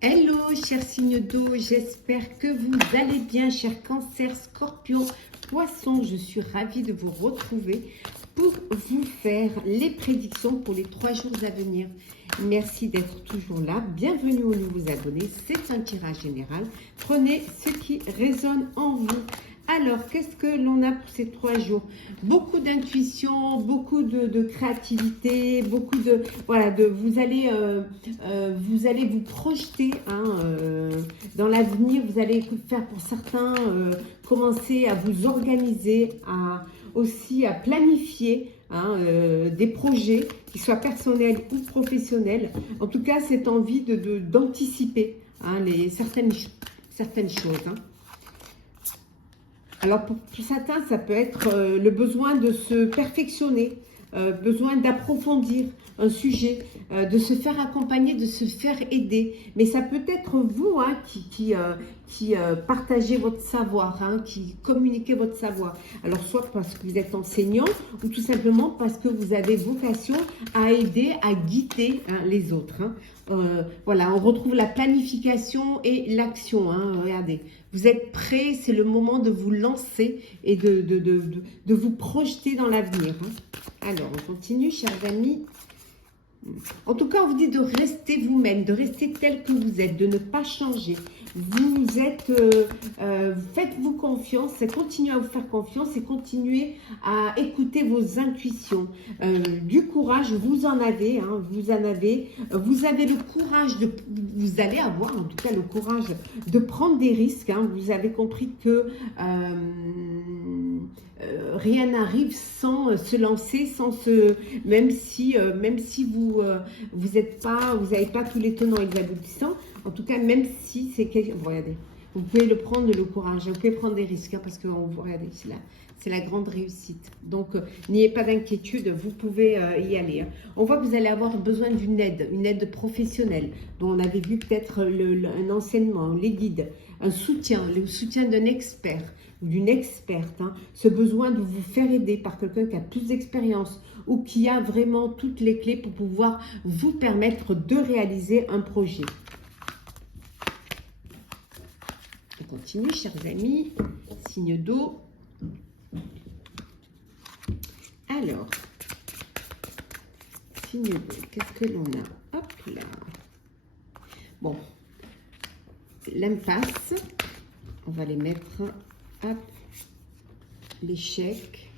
Hello, chers signes d'eau, j'espère que vous allez bien, chers cancers, scorpions, poissons. Je suis ravie de vous retrouver pour vous faire les prédictions pour les 3 jours à venir. Merci d'être toujours là. Bienvenue aux nouveaux abonnés. C'est un tirage général. Prenez ce qui résonne en vous. Alors, qu'est-ce que l'on a pour ces 3 jours? Beaucoup d'intuition, beaucoup de créativité, beaucoup de... Voilà, vous allez vous projeter dans l'avenir. Vous allez faire pour certains commencer à vous organiser, aussi à planifier des projets qui soient personnels ou professionnels. En tout cas, cette envie d'anticiper certaines choses. Alors pour certains, ça peut être le besoin de se perfectionner, besoin d'approfondir un sujet, de se faire accompagner, de se faire aider. Mais ça peut être vous qui partagez votre savoir, qui communiquez votre savoir. Alors soit parce que vous êtes enseignant ou tout simplement parce que vous avez vocation à aider, à guider les autres. Voilà, on retrouve la planification et l'action. Regardez, vous êtes prêts, c'est le moment de vous lancer et de vous projeter dans l'avenir. Alors, on continue, chers amis. En tout cas, on vous dit de rester vous-même, de rester tel que vous êtes, de ne pas changer. Vous êtes, faites-vous confiance, continuez à vous faire confiance et continuez à écouter vos intuitions. Du courage, vous en avez, vous avez le courage vous allez avoir en tout cas le courage de prendre des risques. Vous avez compris que rien n'arrive sans se lancer, même si vous n'avez pas tous les tenants et les aboutissants. En tout cas, même si c'est regardez, vous pouvez le prendre, le courage, vous pouvez prendre des risques, parce que regardez, c'est la grande réussite. Donc, n'ayez pas d'inquiétude, vous pouvez y aller. On voit que vous allez avoir besoin d'une aide professionnelle, dont on avait vu peut-être un enseignement, les guides, un soutien, le soutien d'un expert ou d'une experte. Ce besoin de vous faire aider par quelqu'un qui a plus d'expérience ou qui a vraiment toutes les clés pour pouvoir vous permettre de réaliser un projet. On continue, chers amis, signe d'eau. Alors, signe d'eau, qu'est-ce que l'on a? Hop là. Bon, l'impasse, on va les mettre, hop, l'échec,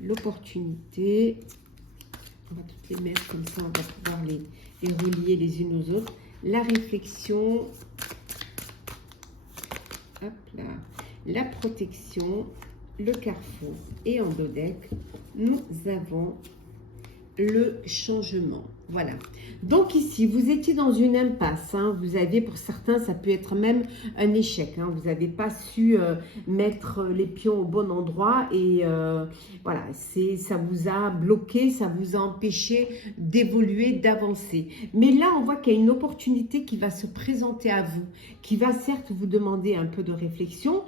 l'opportunité. On va toutes les mettre comme ça, on va pouvoir les relier les unes aux autres. La réflexion, hop là, la protection, le carrefour. Et en dos deck, nous avons le changement. Voilà. Donc ici, vous étiez dans une impasse. Vous avez, pour certains, ça peut être même un échec. Vous n'avez pas su mettre les pions au bon endroit et voilà, ça vous a bloqué, ça vous a empêché d'évoluer, d'avancer. Mais là, on voit qu'il y a une opportunité qui va se présenter à vous, qui va certes vous demander un peu de réflexion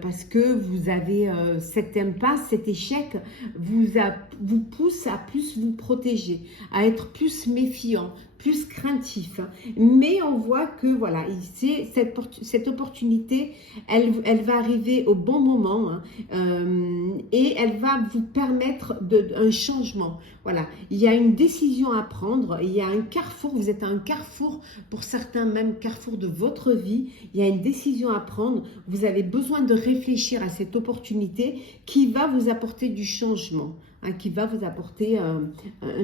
parce que vous avez cette impasse, cet échec vous pousse à plus vous protéger, à être plus méfiant, plus craintif. Mais on voit que voilà, ici, cette opportunité, elle va arriver au bon moment et elle va vous permettre un changement. Voilà, il y a une décision à prendre, il y a un carrefour, vous êtes à un carrefour, pour certains même carrefour de votre vie, il y a une décision à prendre, vous avez besoin de réfléchir à cette opportunité qui va vous apporter du changement. Qui va vous apporter un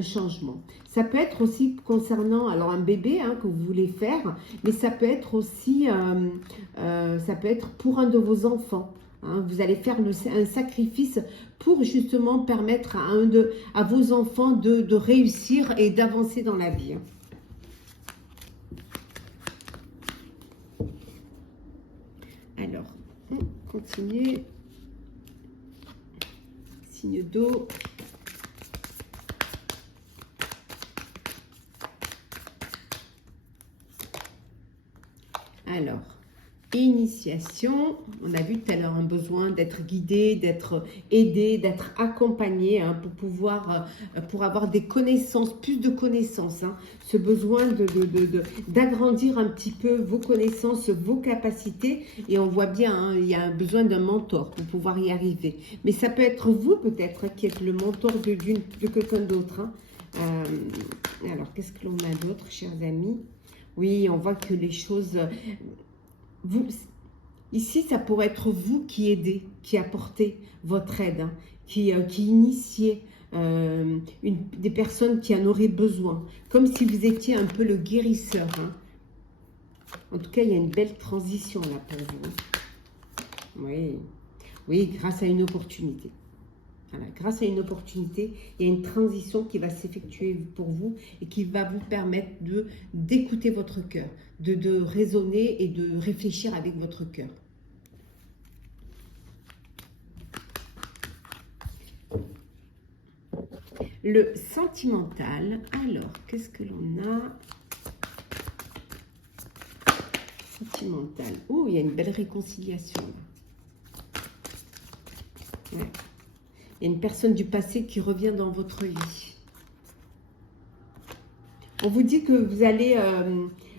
changement. Ça peut être aussi concernant alors un bébé que vous voulez faire, mais ça peut être aussi ça peut être pour un de vos enfants. Vous allez faire un sacrifice pour justement permettre à vos enfants de réussir et d'avancer dans la vie. Alors, on continue. Signe d'eau. Alors, Initiation, on a vu tout à l'heure un besoin d'être guidé, d'être aidé, d'être accompagné pour pouvoir, pour avoir des connaissances, plus de connaissances. Ce besoin d'agrandir un petit peu vos connaissances, vos capacités. Et on voit bien, il y a un besoin d'un mentor pour pouvoir y arriver. Mais ça peut être vous peut-être qui êtes le mentor de quelqu'un d'autre. Alors, qu'est-ce que l'on a d'autre, chers amis? Oui, on voit que les choses... ici, ça pourrait être vous qui aidez, qui apportez votre aide, qui initiez des personnes qui en auraient besoin. Comme si vous étiez un peu le guérisseur. En tout cas, il y a une belle transition là pour vous. Oui, oui, grâce à une opportunité. Voilà, grâce à une opportunité, il y a une transition qui va s'effectuer pour vous et qui va vous permettre d'écouter votre cœur, de raisonner et de réfléchir avec votre cœur. Le sentimental, alors, qu'est-ce que l'on a? Sentimental. Oh, il y a une belle réconciliation. Ouais. Il y a une personne du passé qui revient dans votre vie. On vous dit que vous allez,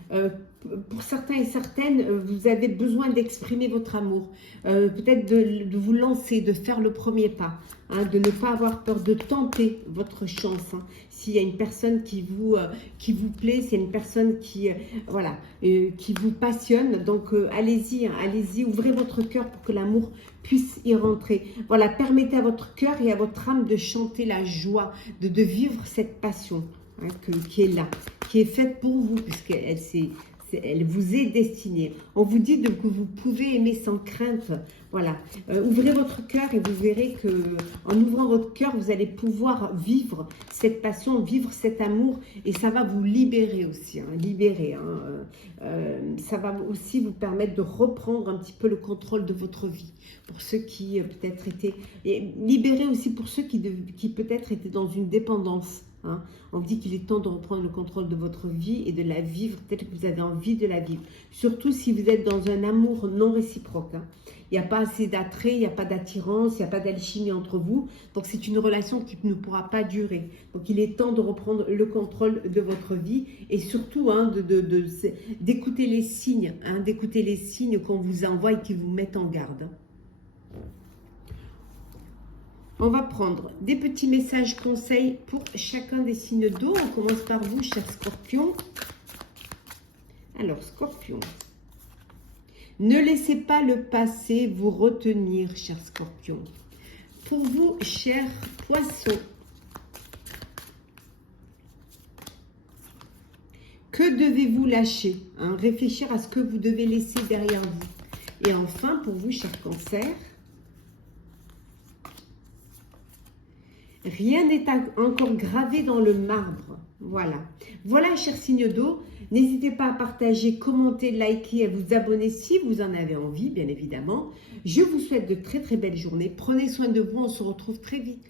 pour certains et certaines, vous avez besoin d'exprimer votre amour. Peut-être de vous lancer, de faire le premier pas. De ne pas avoir peur, de tenter votre chance. S'il y a une personne qui vous plaît, c'est une personne qui, voilà, qui vous passionne. Donc, allez-y, allez-y, ouvrez votre cœur pour que l'amour puisse y rentrer. Voilà, permettez à votre cœur et à votre âme de chanter la joie, de vivre cette passion qui est là, qui est faite pour vous, puisqu'elle vous est destinée. On vous dit que vous pouvez aimer sans crainte. Voilà. Ouvrez votre cœur et vous verrez que en ouvrant votre cœur, vous allez pouvoir vivre cette passion, vivre cet amour et ça va vous libérer aussi. Ça va aussi vous permettre de reprendre un petit peu le contrôle de votre vie. Pour ceux qui peut-être étaient... Et libérer aussi pour ceux qui peut-être étaient dans une dépendance. On dit qu'il est temps de reprendre le contrôle de votre vie et de la vivre tel que vous avez envie de la vivre. Surtout si vous êtes dans un amour non réciproque. Il n'y a pas assez d'attrait, il n'y a pas d'attirance, il n'y a pas d'alchimie entre vous. Donc c'est une relation qui ne pourra pas durer. Donc il est temps de reprendre le contrôle de votre vie et surtout d'écouter les signes, d'écouter les signes qu'on vous envoie et qui vous mettent en garde. On va prendre des petits messages conseils pour chacun des signes d'eau. On commence par vous, cher Scorpion. Alors, Scorpion. Ne laissez pas le passé vous retenir, cher Scorpion. Pour vous, cher Poisson. Que devez-vous lâcher? Réfléchir à ce que vous devez laisser derrière vous. Et enfin, pour vous, cher Cancer. Rien n'est encore gravé dans le marbre. Voilà. Voilà, chers signes d'eau. N'hésitez pas à partager, commenter, liker, à vous abonner si vous en avez envie, bien évidemment. Je vous souhaite de très très belles journées. Prenez soin de vous. On se retrouve très vite.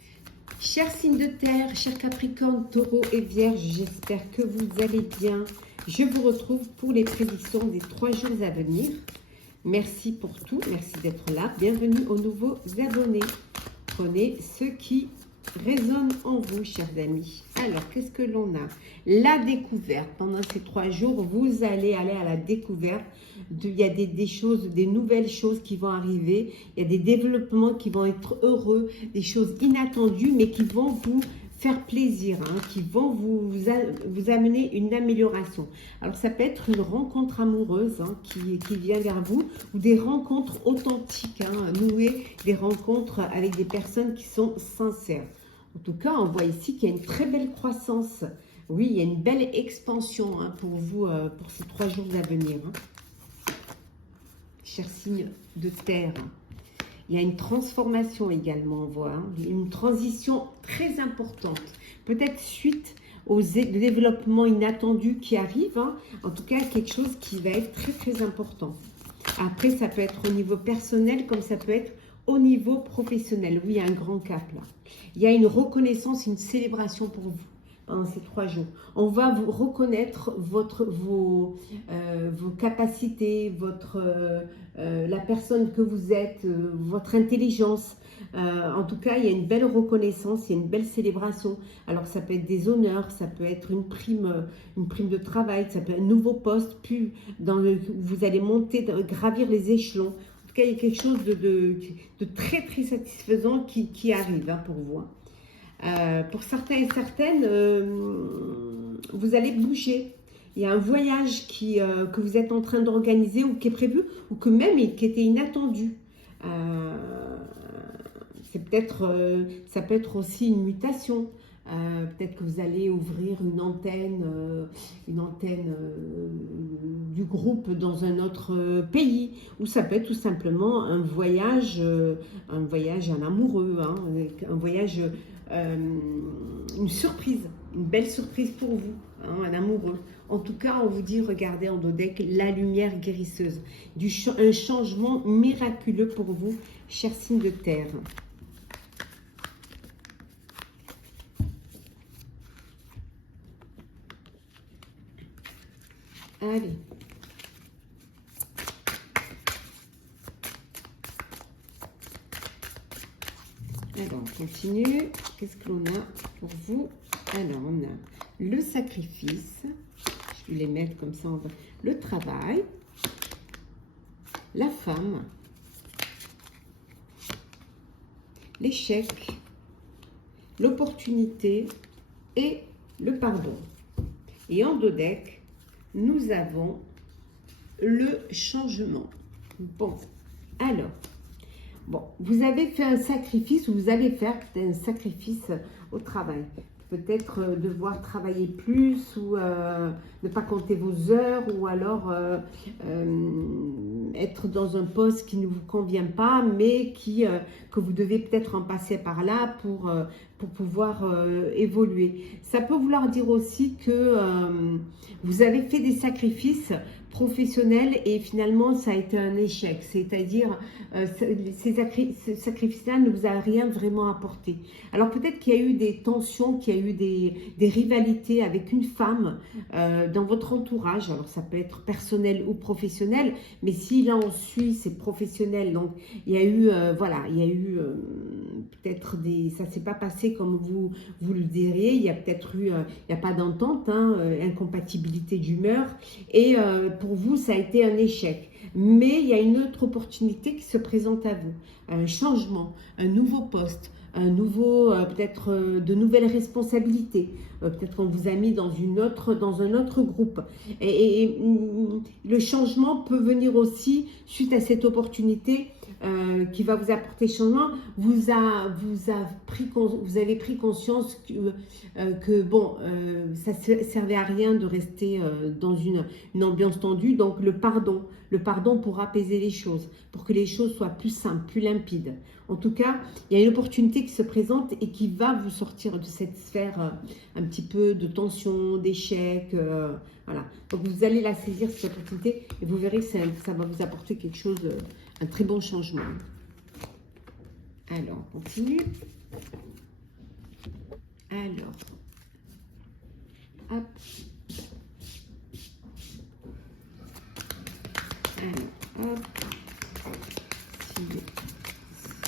Chers signes de terre, chers Capricorne, Taureau et Vierge, j'espère que vous allez bien. Je vous retrouve pour les prédictions des 3 jours à venir. Merci pour tout. Merci d'être là. Bienvenue aux nouveaux abonnés. Prenez ce qui résonne en vous, chers amis. Alors, qu'est-ce que l'on a? La découverte. Pendant ces 3 jours, vous allez aller à la découverte. Il y a des choses, des nouvelles choses qui vont arriver. Il y a des développements qui vont être heureux, des choses inattendues, mais qui vont vous faire plaisir, qui vont vous amener une amélioration. Alors, ça peut être une rencontre amoureuse qui vient vers vous, ou des rencontres authentiques, nouer des rencontres avec des personnes qui sont sincères. En tout cas, on voit ici qu'il y a une très belle croissance. Oui, il y a une belle expansion pour vous, pour ces 3 jours à venir. Chers signes de terre. Il y a une transformation également, on voit. Une transition très importante. Peut-être suite aux développements inattendus qui arrivent. En tout cas, quelque chose qui va être très très important. Après, ça peut être au niveau personnel comme ça peut être au niveau professionnel. Oui, il y a un grand cap là. Il y a une reconnaissance, une célébration pour vous. pendant ces 3 jours. On va vous reconnaître vos capacités, la personne que vous êtes, votre intelligence. En tout cas, il y a une belle reconnaissance, il y a une belle célébration. Alors, ça peut être des honneurs, ça peut être une prime de travail, ça peut être un nouveau poste, puis vous allez monter, gravir les échelons. En tout cas, il y a quelque chose de très, très satisfaisant qui arrive pour vous. Pour certains et certaines, vous allez bouger. Il y a un voyage que vous êtes en train d'organiser ou qui est prévu ou que même qui était inattendu. Ça peut être aussi une mutation. Peut-être que vous allez ouvrir une antenne du groupe dans un autre pays, ou ça peut être tout simplement un voyage en amoureux, hein, un voyage, une surprise, une belle surprise pour vous, hein, un amoureux. En tout cas, on vous dit, regardez en dodeck, la lumière guérisseuse, un changement miraculeux pour vous, chers signes de terre. Allez. Alors, on continue. Qu'est-ce que l'on a pour vous? Alors, on a le sacrifice. Je vais les mettre comme ça. Le travail. La femme. L'échec. L'opportunité et le pardon. Et en dodeck, nous avons le changement. Bon, alors, vous avez fait un sacrifice, ou vous allez faire un sacrifice au travail. Peut-être devoir travailler plus, ou ne pas compter vos heures, ou alors être dans un poste qui ne vous convient pas, mais que vous devez peut-être en passer par là pour pouvoir évoluer. Ça peut vouloir dire aussi que vous avez fait des sacrifices professionnels et finalement ça a été un échec, c'est-à-dire ces sacrifices-là ne vous a rien vraiment apporté. Alors peut-être qu'il y a eu des tensions, qu'il y a eu des rivalités avec une femme dans votre entourage, alors ça peut être personnel ou professionnel, mais si là on suit, c'est professionnel, donc il y a eu, peut-être ça s'est pas passé comme vous le diriez, il y a peut-être eu, il n'y a pas d'entente, hein, incompatibilité d'humeur, et pour vous, ça a été un échec. Mais il y a une autre opportunité qui se présente à vous, un changement, un nouveau poste, un nouveau, peut-être de nouvelles responsabilités. Peut-être qu'on vous a mis dans un autre groupe. Et le changement peut venir aussi suite à cette opportunité qui va vous apporter changement. Vous avez pris conscience que bon, ça ne servait à rien de rester dans une ambiance tendue. Donc le pardon pour apaiser les choses, pour que les choses soient plus simples, plus limpides. En tout cas, il y a une opportunité qui se présente et qui va vous sortir de cette sphère un petit peu de tension, d'échec. Voilà. Donc vous allez la saisir, cette opportunité, et vous verrez que ça va vous apporter quelque chose, un très bon changement. Alors, on continue. Alors, hop. Alors, hop.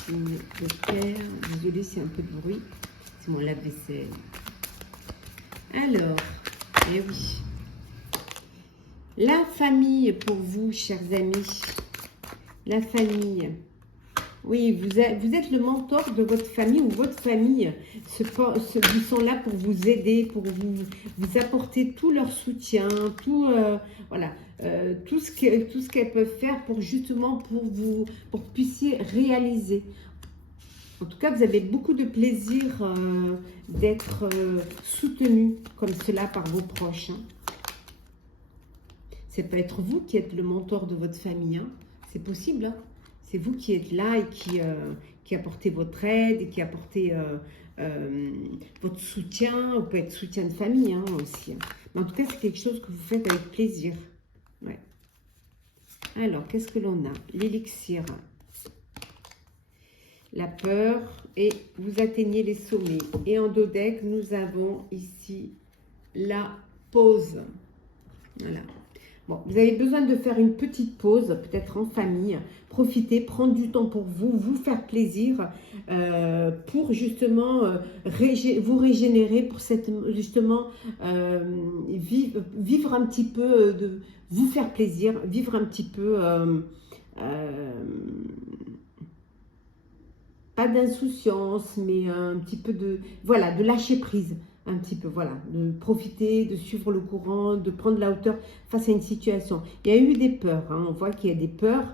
Signe de terre. Désolée, c'est un peu de bruit. C'est mon lave-vaisselle. Alors, eh oui. La famille pour vous, chers amis. La famille. Oui, vous êtes le mentor de votre famille, ou votre famille ils sont là pour vous aider, pour vous apporter tout leur soutien, tout ce qu'elles peuvent faire pour justement pour que vous puissiez réaliser. En tout cas, vous avez beaucoup de plaisir d'être soutenu comme cela par vos proches. Hein. Ça peut être vous qui êtes le mentor de votre famille, hein. C'est possible, hein. C'est vous qui êtes là et qui apportez votre aide et qui apportez votre soutien. Ou peut être soutien de famille, hein, aussi. Mais en tout cas, c'est quelque chose que vous faites avec plaisir. Ouais. Alors, qu'est-ce que l'on a? L'élixir. la peur et vous atteignez les sommets. Et en dos deck, nous avons ici la pause. Voilà. Bon, vous avez besoin de faire une petite pause, peut-être en famille. Profitez, prendre du temps pour vous, vous faire plaisir, pour justement vous régénérer, pour cette, justement vivre un petit peu, de vous faire plaisir, vivre un petit peu, pas d'insouciance, mais un petit peu de, voilà, de lâcher prise. Un petit peu, voilà, de profiter, de suivre le courant, de prendre la hauteur face à une situation. Il y a eu des peurs, hein, on voit qu'il y a des peurs.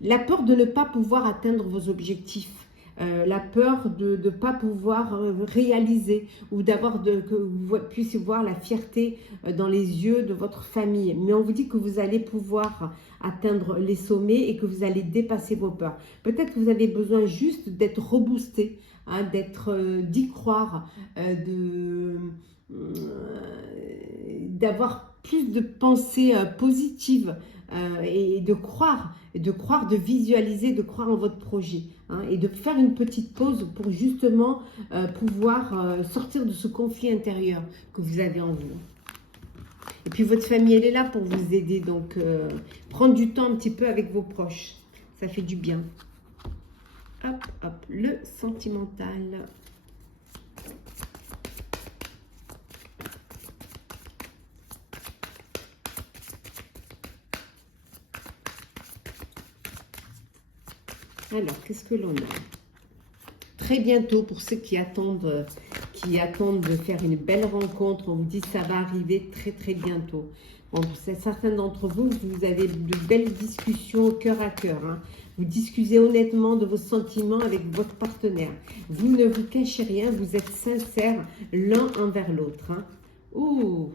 La peur de ne pas pouvoir atteindre vos objectifs. La peur de ne pas pouvoir réaliser ou d'avoir que vous puissiez voir la fierté dans les yeux de votre famille. Mais on vous dit que vous allez pouvoir atteindre les sommets et que vous allez dépasser vos peurs. Peut-être que vous avez besoin juste d'être reboosté, hein, d'y croire, d'avoir plus de pensées positives et de croire, de visualiser, de croire en votre projet, hein, et de faire une petite pause pour justement pouvoir sortir de ce conflit intérieur que vous avez en vous. Et puis votre famille, elle est là pour vous aider, donc prendre du temps un petit peu avec vos proches, ça fait du bien. Hop, hop, le sentimental. Alors, qu'est-ce que l'on a? Très bientôt, pour ceux qui attendent de faire une belle rencontre, on vous dit que ça va arriver très très bientôt. Bon, certains d'entre vous, vous avez de belles discussions cœur à cœur, hein. Vous discutez honnêtement de vos sentiments avec votre partenaire. Vous ne vous cachez rien, vous êtes sincères l'un envers l'autre, hein. Ouh,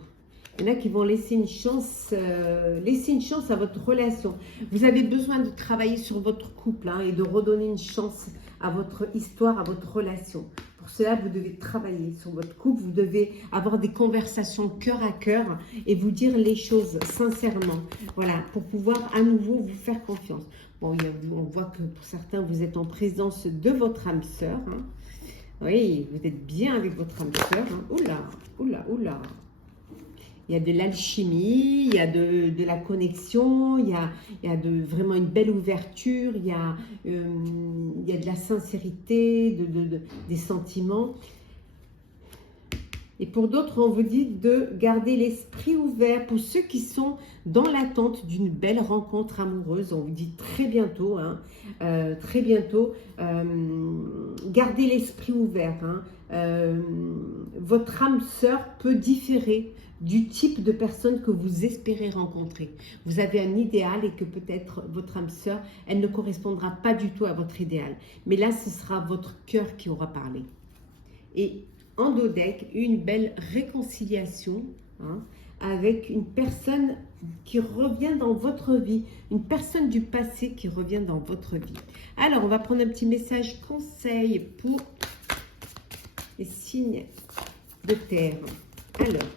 il y en a qui vont laisser une chance à votre relation. Vous avez besoin de travailler sur votre couple, hein, et de redonner une chance à votre histoire, à votre relation. Pour cela, vous devez travailler sur votre couple, vous devez avoir des conversations cœur à cœur et vous dire les choses sincèrement, voilà, pour pouvoir à nouveau vous faire confiance. Bon, on voit que pour certains, vous êtes en présence de votre âme sœur, hein. Oui, vous êtes bien avec votre âme sœur, hein. Oula, oula, oula. Il y a de l'alchimie, il y a de la connexion, il y a vraiment une belle ouverture, il y a de la sincérité, des sentiments. Et pour d'autres, on vous dit de garder l'esprit ouvert. Pour ceux qui sont dans l'attente d'une belle rencontre amoureuse, on vous dit très bientôt, hein, très bientôt, gardez l'esprit ouvert, hein. Votre âme sœur peut différer du type de personne que vous espérez rencontrer. Vous avez un idéal et que peut-être votre âme sœur, elle ne correspondra pas du tout à votre idéal. Mais là, ce sera votre cœur qui aura parlé. Et en dos deck, une belle réconciliation, hein, avec une personne qui revient dans votre vie, une personne du passé qui revient dans votre vie. Alors, on va prendre un petit message conseil pour les signes de terre. Alors,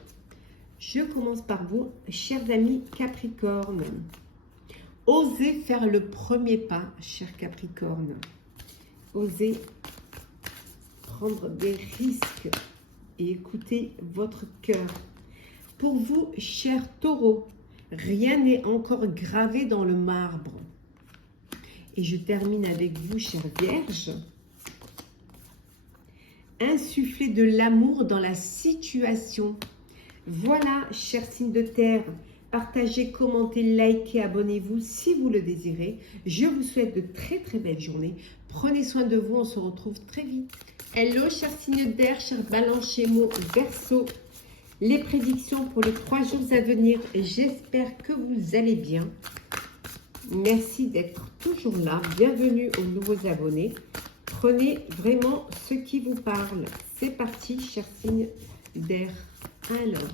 je commence par vous, chers amis Capricorne. Osez faire le premier pas, chers Capricorne. Osez prendre des risques et écouter votre cœur. Pour vous, chers Taureaux, rien n'est encore gravé dans le marbre. Et je termine avec vous, chers Vierges. Insufflez de l'amour dans la situation. Voilà, chers signes de terre, partagez, commentez, likez, abonnez-vous si vous le désirez. Je vous souhaite de très très belles journées. Prenez soin de vous, on se retrouve très vite. Hello, chers signes d'air, chers Balance, Gémeaux, Verseau. Les prédictions pour les 3 jours à venir. J'espère que vous allez bien. Merci d'être toujours là. Bienvenue aux nouveaux abonnés. Prenez vraiment ce qui vous parle. C'est parti, chers signes d'air. Alors,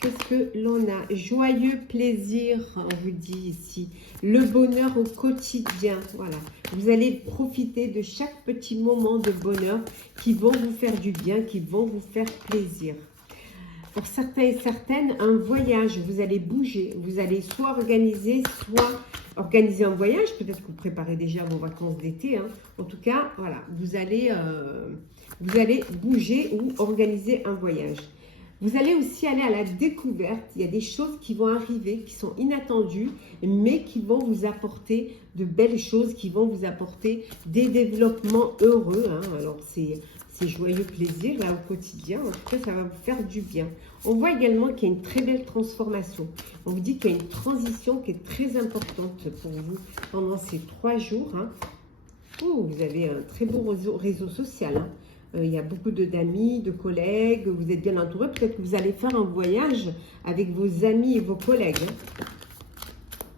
qu'est-ce que l'on a? Joyeux plaisir, on vous dit ici. Le bonheur au quotidien, voilà. Vous allez profiter de chaque petit moment de bonheur qui vont vous faire du bien, qui vont vous faire plaisir. pour certains et certaines, un voyage. Vous allez bouger, vous allez soit organiser un voyage. Peut-être que vous préparez déjà vos vacances d'été. Hein. En tout cas, voilà, vous allez bouger ou organiser un voyage. Vous allez aussi aller à la découverte. Il y a des choses qui vont arriver, qui sont inattendues, mais qui vont vous apporter de belles choses, qui vont vous apporter des développements heureux. Hein. Alors, c'est joyeux plaisir là au quotidien. En tout cas, ça va vous faire du bien. On voit également qu'il y a une très belle transformation. On vous dit qu'il y a une transition qui est très importante pour vous pendant ces 3 jours. Hein. Oh, vous avez un très beau réseau social. Hein. Il y a beaucoup d'amis, de collègues, vous êtes bien entouré. Peut-être que vous allez faire un voyage avec vos amis et vos collègues. Hein.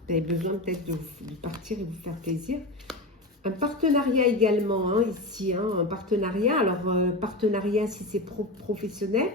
Vous avez besoin peut-être de partir et vous faire plaisir. Un partenariat également, hein, ici, hein, un partenariat. Alors, partenariat si c'est professionnel,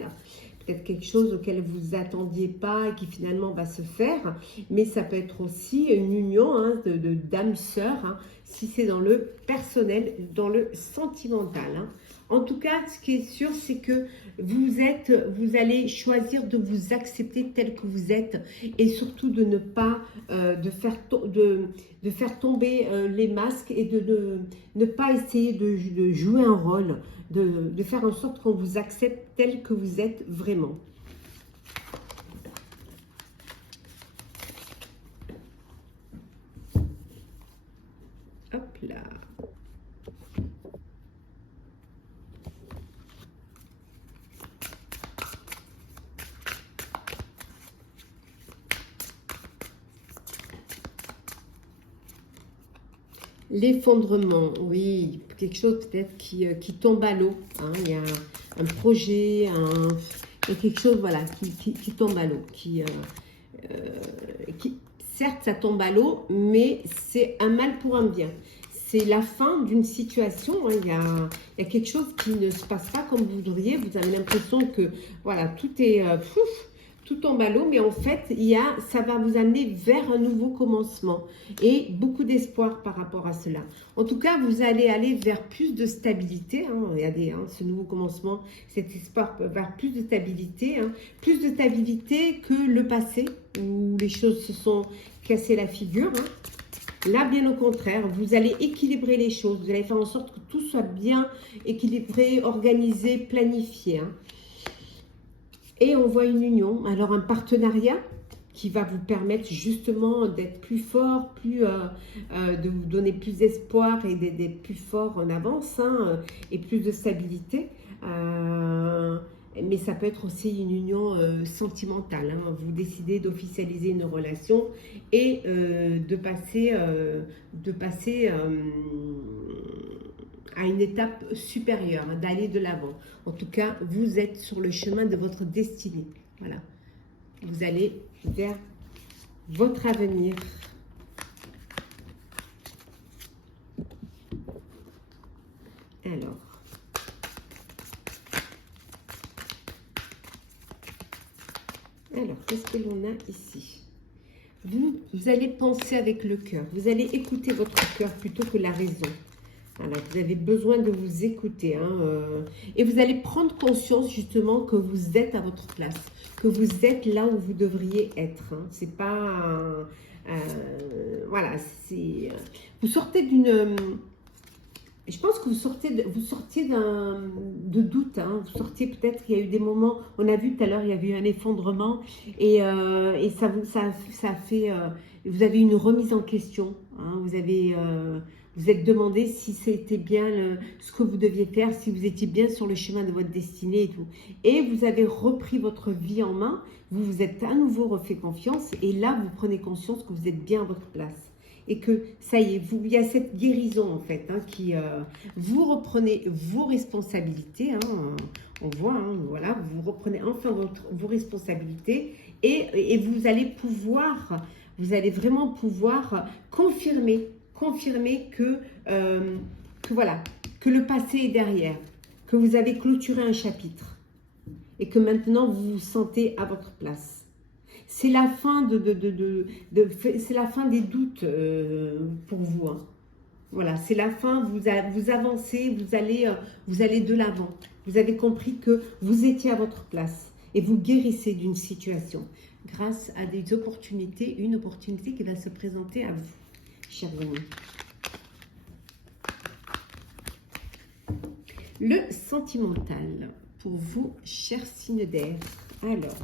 peut-être quelque chose auquel vous attendiez pas et qui finalement va se faire. Mais ça peut être aussi une union hein, d'âmes sœurs, hein, si c'est dans le personnel, dans le sentimental. Hein. En tout cas, ce qui est sûr, c'est que vous allez choisir de vous accepter tel que vous êtes et surtout de ne pas de faire tomber les masques et de ne pas essayer de jouer un rôle, de faire en sorte qu'on vous accepte tel que vous êtes vraiment. Hop là. L'effondrement, oui, quelque chose peut-être qui tombe à l'eau. Hein. Il y a un projet, il y a quelque chose voilà, qui tombe à l'eau. Certes, ça tombe à l'eau, mais c'est un mal pour un bien. C'est la fin d'une situation. Hein. Il y a quelque chose qui ne se passe pas comme vous voudriez. Vous avez l'impression que voilà, tout est... tout tombe à l'eau, mais en fait, ça va vous amener vers un nouveau commencement et beaucoup d'espoir par rapport à cela. En tout cas, vous allez aller vers plus de stabilité. Hein, regardez, hein, ce nouveau commencement, cet espoir vers plus de stabilité. Hein, plus de stabilité que le passé, où les choses se sont cassées la figure. Hein. Là, bien au contraire, vous allez équilibrer les choses. Vous allez faire en sorte que tout soit bien équilibré, organisé, planifié. Hein. Et on voit une union, alors un partenariat qui va vous permettre justement d'être plus fort, de vous donner plus d'espoir et d'être plus fort en avance hein, et plus de stabilité. Mais ça peut être aussi une union sentimentale. Hein. Vous décidez d'officialiser une relation et de passer à une étape supérieure, hein, d'aller de l'avant. En tout cas, vous êtes sur le chemin de votre destinée. Voilà. Vous allez vers votre avenir. Alors, qu'est-ce que l'on a ici? Vous allez penser avec le cœur. Vous allez écouter votre cœur plutôt que la raison. Voilà, vous avez besoin de vous écouter. Hein, et vous allez prendre conscience justement que vous êtes à votre place. Que vous êtes là où vous devriez être. Hein. C'est pas... voilà, c'est... Vous sortez d'une... Je pense que vous sortiez de doute. Hein. Vous sortiez peut-être, il y a eu des moments, on a vu tout à l'heure, il y avait eu un effondrement et ça fait, vous avez une remise en question. Hein. Vous êtes demandé si c'était bien ce que vous deviez faire, si vous étiez bien sur le chemin de votre destinée et tout. Et vous avez repris votre vie en main, vous vous êtes à nouveau refait confiance et là, vous prenez conscience que vous êtes bien à votre place. Et que ça y est, il y a cette guérison en fait, hein, qui vous reprenez vos responsabilités. Hein, on voit, hein, voilà, vous reprenez enfin vos responsabilités et vous allez vraiment pouvoir confirmer que voilà, que le passé est derrière, que vous avez clôturé un chapitre et que maintenant vous vous sentez à votre place. C'est la fin c'est la fin des doutes pour vous. Hein. Voilà, c'est la fin, vous avancez, vous allez de l'avant. Vous avez compris que vous étiez à votre place et vous guérissez d'une situation grâce à des opportunités, une opportunité qui va se présenter à vous, chers amis. Le sentimental pour vous, chers signes d'air. Alors,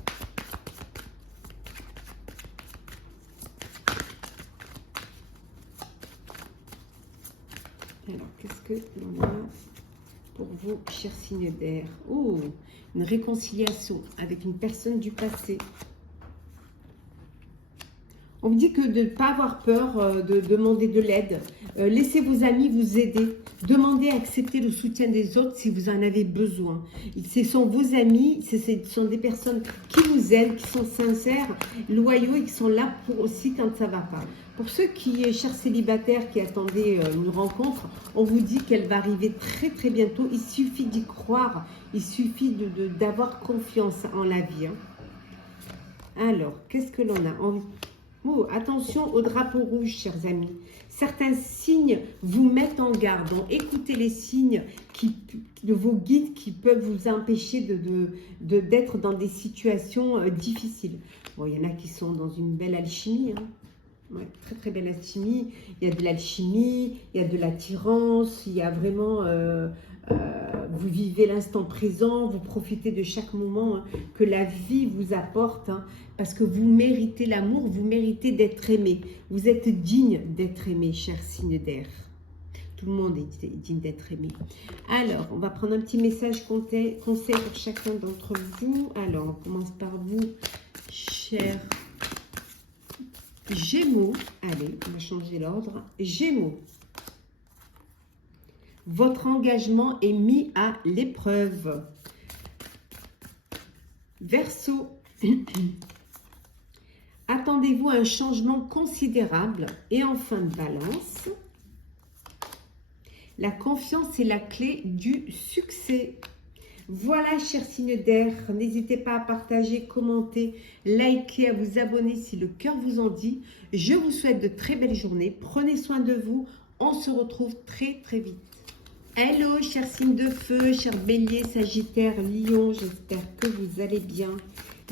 qu'est-ce que l'on a pour vous, chers signes d'air? Oh, une réconciliation avec une personne du passé. On vous dit que de ne pas avoir peur de demander de l'aide. Laissez vos amis vous aider. Demandez, acceptez le soutien des autres si vous en avez besoin. Ce sont vos amis, ce sont des personnes qui vous aident, qui sont sincères, loyaux et qui sont là pour aussi quand ça ne va pas. Pour ceux qui, chers célibataires, qui attendaient une rencontre, on vous dit qu'elle va arriver très très bientôt. Il suffit d'y croire, il suffit d'avoir confiance en la vie. Alors, qu'est-ce que l'on a? Oh, attention au drapeau rouge, chers amis. Certains signes vous mettent en garde. Donc, écoutez les signes de vos guides qui peuvent vous empêcher d'être dans des situations difficiles. Bon, il y en a qui sont dans une belle alchimie. Ouais, très très belle alchimie. Il y a de l'alchimie, il y a de l'attirance, il y a vraiment... vous vivez l'instant présent, vous profitez de chaque moment que la vie vous apporte, parce que vous méritez l'amour, vous méritez d'être aimé. Vous êtes digne d'être aimé, chers signes d'air. Tout le monde est digne d'être aimé. Alors, on va prendre un petit message conseil pour chacun d'entre vous. Alors, on commence par vous, chers Gémeaux. Allez, on va changer l'ordre. Gémeaux. Votre engagement est mis à l'épreuve. Verseau. Attendez-vous à un changement considérable. Et enfin, Balance. La confiance est la clé du succès. Voilà, chers signes d'air, n'hésitez pas à partager, commenter, liker, à vous abonner si le cœur vous en dit. Je vous souhaite de très belles journées. Prenez soin de vous. On se retrouve très très vite. Hello, chers signes de feu, chers béliers, sagittaires, lions, j'espère que vous allez bien.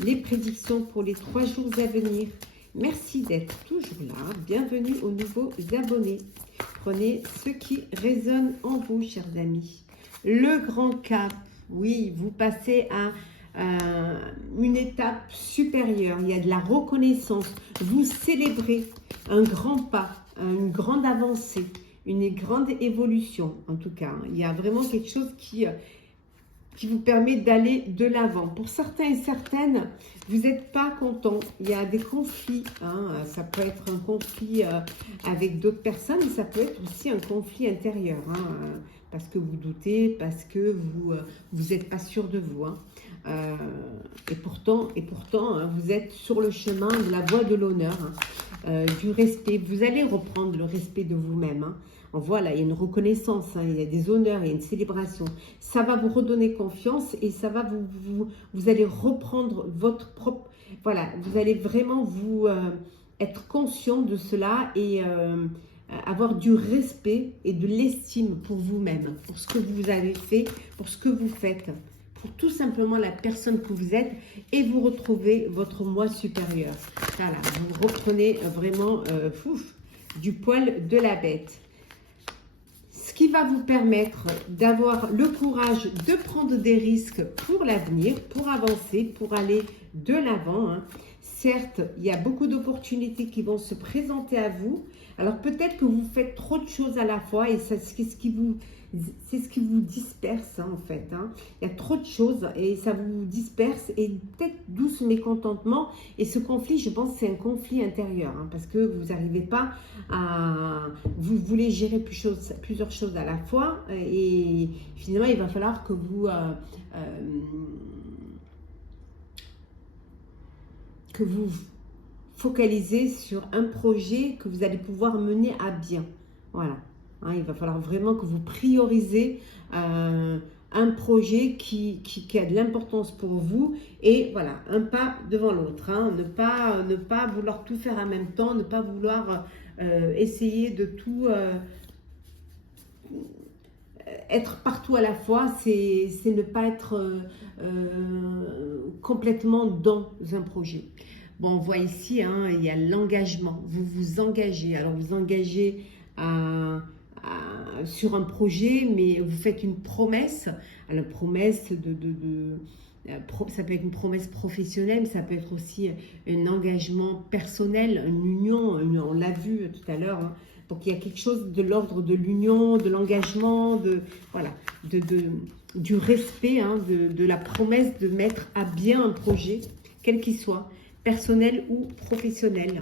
Les prédictions pour les 3 jours à venir. Merci d'être toujours là. Bienvenue aux nouveaux abonnés. Prenez ce qui résonne en vous, chers amis. Le grand cap. Oui, vous passez à une étape supérieure. Il y a de la reconnaissance. Vous célébrez un grand pas, une grande avancée. Une grande évolution, en tout cas. Il y a vraiment quelque chose qui vous permet d'aller de l'avant. Pour certains et certaines, vous n'êtes pas content. Il y a des conflits. Ça peut être un conflit avec d'autres personnes, mais ça peut être aussi un conflit intérieur. Parce que vous doutez, parce que vous n'êtes pas sûr de vous. Et pourtant, vous êtes sur le chemin de la voie de l'honneur, du respect. Vous allez reprendre le respect de vous-même. On voit là, il y a une reconnaissance, il y a des honneurs, il y a une célébration. Ça va vous redonner confiance et ça va vous allez reprendre votre propre... Voilà, vous allez vraiment être conscient de cela et avoir du respect et de l'estime pour vous-même, pour ce que vous avez fait, pour ce que vous faites, pour tout simplement la personne que vous êtes et vous retrouvez votre moi supérieur. Voilà, vous reprenez vraiment du poil de la bête. Ce qui va vous permettre d'avoir le courage de prendre des risques pour l'avenir, pour avancer, pour aller de l'avant. Certes, il y a beaucoup d'opportunités qui vont se présenter à vous. Alors peut-être que vous faites trop de choses à la fois et c'est ce qui vous disperse en fait. Il y a trop de choses et ça vous disperse et peut-être d'où ce mécontentement. Et ce conflit, je pense, c'est un conflit intérieur parce que vous n'arrivez pas à... Vous voulez gérer plusieurs choses à la fois et finalement, il va falloir que vous focalisez sur un projet que vous allez pouvoir mener à bien. Voilà. Il va falloir vraiment que vous priorisez un projet qui a de l'importance pour vous et voilà, un pas devant l'autre. Ne pas vouloir tout faire en même temps, ne pas vouloir essayer de tout être partout à la fois, c'est ne pas être complètement dans un projet. Bon, on voit ici, hein, il y a l'engagement. Vous vous engagez. Alors, vous engagez sur un projet, mais vous faites une promesse. Alors, une promesse ça peut être une promesse professionnelle, mais ça peut être aussi un engagement personnel, une union. On l'a vu tout à l'heure. Hein. Donc, il y a quelque chose de l'ordre de l'union, de l'engagement, voilà, du respect, hein, de la promesse de mettre à bien un projet, quel qu'il soit, personnel ou professionnel.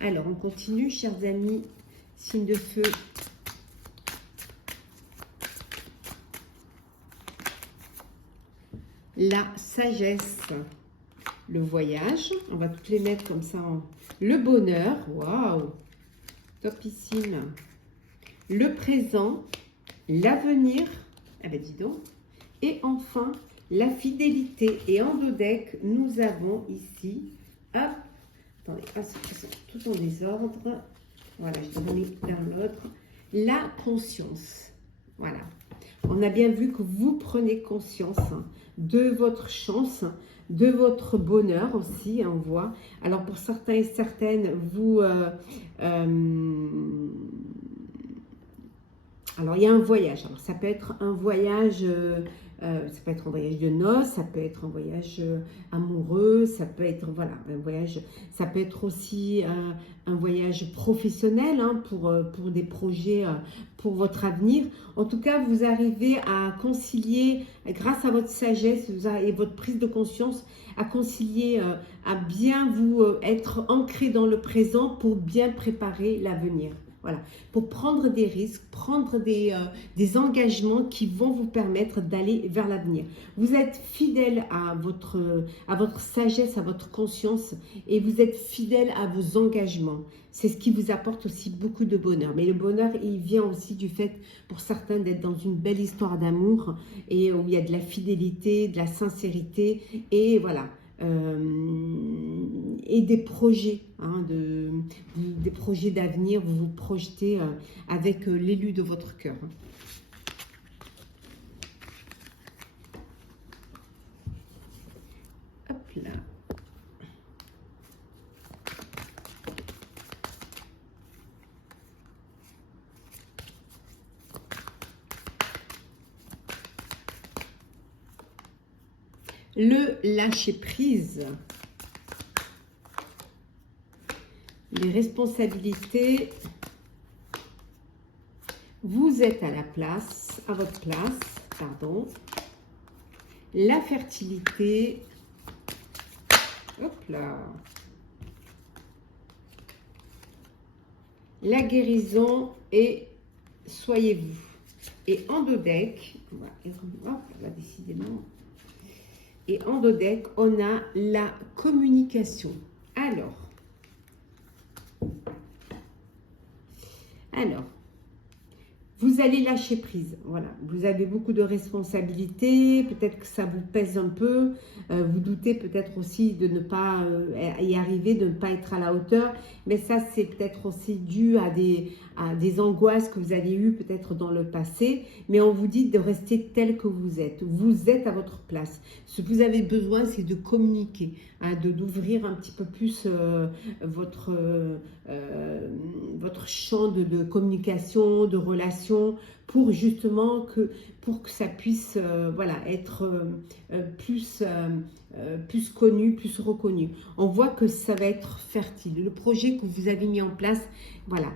Alors, on continue, chers amis, signe de feu. La sagesse, le voyage, on va toutes les mettre comme ça, le bonheur, waouh, topissime, le présent, l'avenir, ah ben dis donc, et enfin, la fidélité. Et en dos deck, nous avons ici, hop, attendez, tout en désordre, voilà, je te remets dans l'autre, la conscience, voilà. On a bien vu que vous prenez conscience de votre chance, de votre bonheur aussi, on voit. Alors pour certains et certaines, vous... alors il y a un voyage. Alors ça peut être un voyage... ça peut être un voyage de noces, ça peut être un voyage amoureux, ça peut être voilà un voyage, ça peut être aussi un voyage professionnel, hein, pour des projets, pour votre avenir. En tout cas, vous arrivez à concilier, grâce à votre sagesse et votre prise de conscience, à concilier, à bien vous être ancré dans le présent pour bien préparer l'avenir. Voilà, pour prendre des risques, prendre des engagements qui vont vous permettre d'aller vers l'avenir. Vous êtes fidèle à votre sagesse, à votre conscience et vous êtes fidèle à vos engagements. C'est ce qui vous apporte aussi beaucoup de bonheur. Mais le bonheur, il vient aussi du fait, pour certains, d'être dans une belle histoire d'amour et où il y a de la fidélité, de la sincérité et voilà. Et des projets, hein, des projets d'avenir, vous vous projetez avec l'élu de votre cœur. Hop là. Le lâcher-prise, les responsabilités, vous êtes à votre place, pardon, la fertilité, hop là, la guérison et soyez-vous. Et en dos deck, décidément. Et en dos deck, on a la communication. Alors, vous allez lâcher prise. Voilà, vous avez beaucoup de responsabilités. Peut-être que ça vous pèse un peu. Vous doutez peut-être aussi de ne pas y arriver, de ne pas être à la hauteur. Mais ça, c'est peut-être aussi dû à des angoisses que vous avez eues peut-être dans le passé. Mais on vous dit de rester tel que vous êtes. Vous êtes à votre place. Ce que vous avez besoin, c'est de communiquer, hein, d'ouvrir un petit peu plus votre champ de communication, de relation, pour justement que ça puisse voilà, être plus connu, plus reconnu. On voit que ça va être fertile. Le projet que vous avez mis en place, voilà,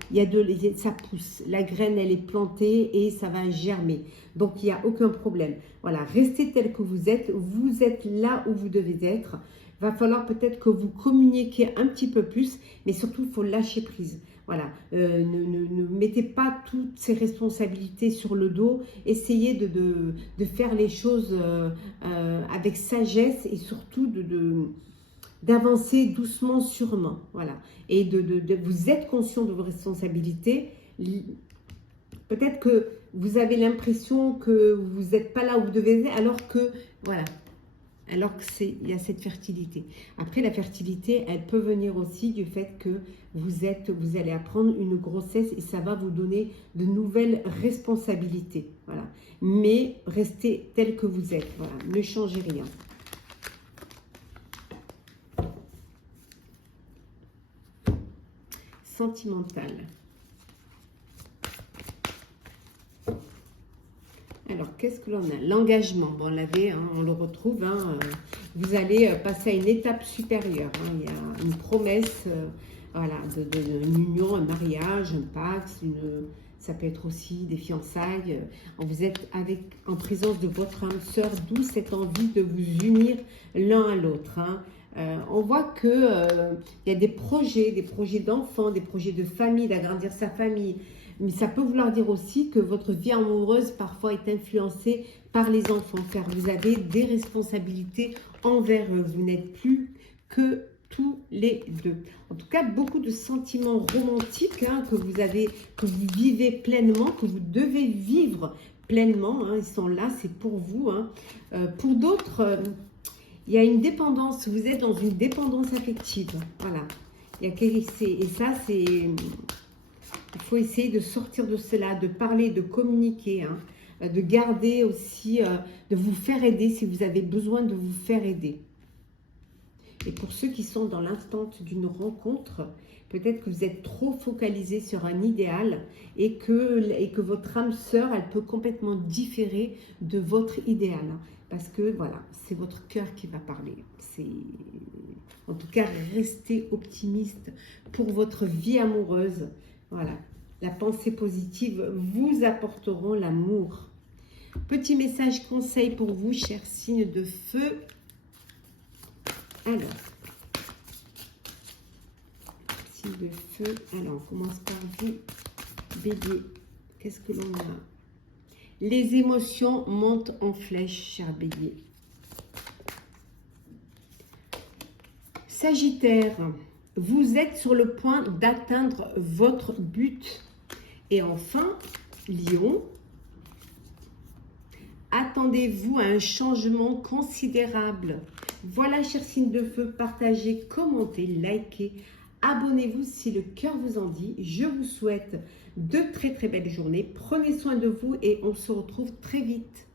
ça pousse. La graine, elle est plantée et ça va germer. Donc, il n'y a aucun problème. Voilà, restez tel que vous êtes là où vous devez être. Va falloir peut-être que vous communiquiez un petit peu plus, mais surtout, il faut lâcher prise. Voilà, ne mettez pas toutes ces responsabilités sur le dos. Essayez de faire les choses avec sagesse et surtout d'avancer doucement, sûrement. Voilà, et vous êtes conscient de vos responsabilités. Peut-être que vous avez l'impression que vous n'êtes pas là où vous devez être, alors que, voilà, alors que il y a cette fertilité. Après, la fertilité, elle peut venir aussi du fait que vous allez apprendre une grossesse et ça va vous donner de nouvelles responsabilités. Voilà. Mais restez tel que vous êtes. Voilà. Ne changez rien. Sentimental. Alors, qu'est-ce que l'on a? L'engagement, bon, on l'avait, hein, on le retrouve. Hein, vous allez passer à une étape supérieure. Hein, il y a une promesse, voilà, d'une union, un mariage, un pacte, ça peut être aussi des fiançailles. Vous êtes en présence de votre âme sœur, d'où cette envie de vous unir l'un à l'autre. Hein. On voit que il y a des projets d'enfants, des projets de famille, d'agrandir sa famille. Mais ça peut vouloir dire aussi que votre vie amoureuse parfois est influencée par les enfants, car vous avez des responsabilités envers eux. Vous n'êtes plus que tous les deux. En tout cas, beaucoup de sentiments romantiques hein, que vous vivez pleinement, que vous devez vivre pleinement. Hein, ils sont là, c'est pour vous. Hein. Pour d'autres, il y a une dépendance. Vous êtes dans une dépendance affective. Voilà. Et ça, c'est... Il faut essayer de sortir de cela, de parler, de communiquer, hein, de garder aussi, de vous faire aider si vous avez besoin de vous faire aider. Et pour ceux qui sont dans l'instant d'une rencontre, peut-être que vous êtes trop focalisé sur un idéal et que votre âme sœur, elle peut complètement différer de votre idéal. Hein, parce que voilà, c'est votre cœur qui va parler. En tout cas, restez optimiste pour votre vie amoureuse. Voilà, la pensée positive vous apporteront l'amour. Petit message conseil pour vous, chers signes de feu. Alors, signe de feu. Alors, on commence par vous, Bélier. Qu'est-ce que l'on a? Les émotions montent en flèche, cher Bélier. Sagittaire. Vous êtes sur le point d'atteindre votre but. Et enfin, Lion, attendez-vous à un changement considérable. Voilà, chers signes de feu, partagez, commentez, likez, abonnez-vous si le cœur vous en dit. Je vous souhaite de très très belles journées. Prenez soin de vous et on se retrouve très vite.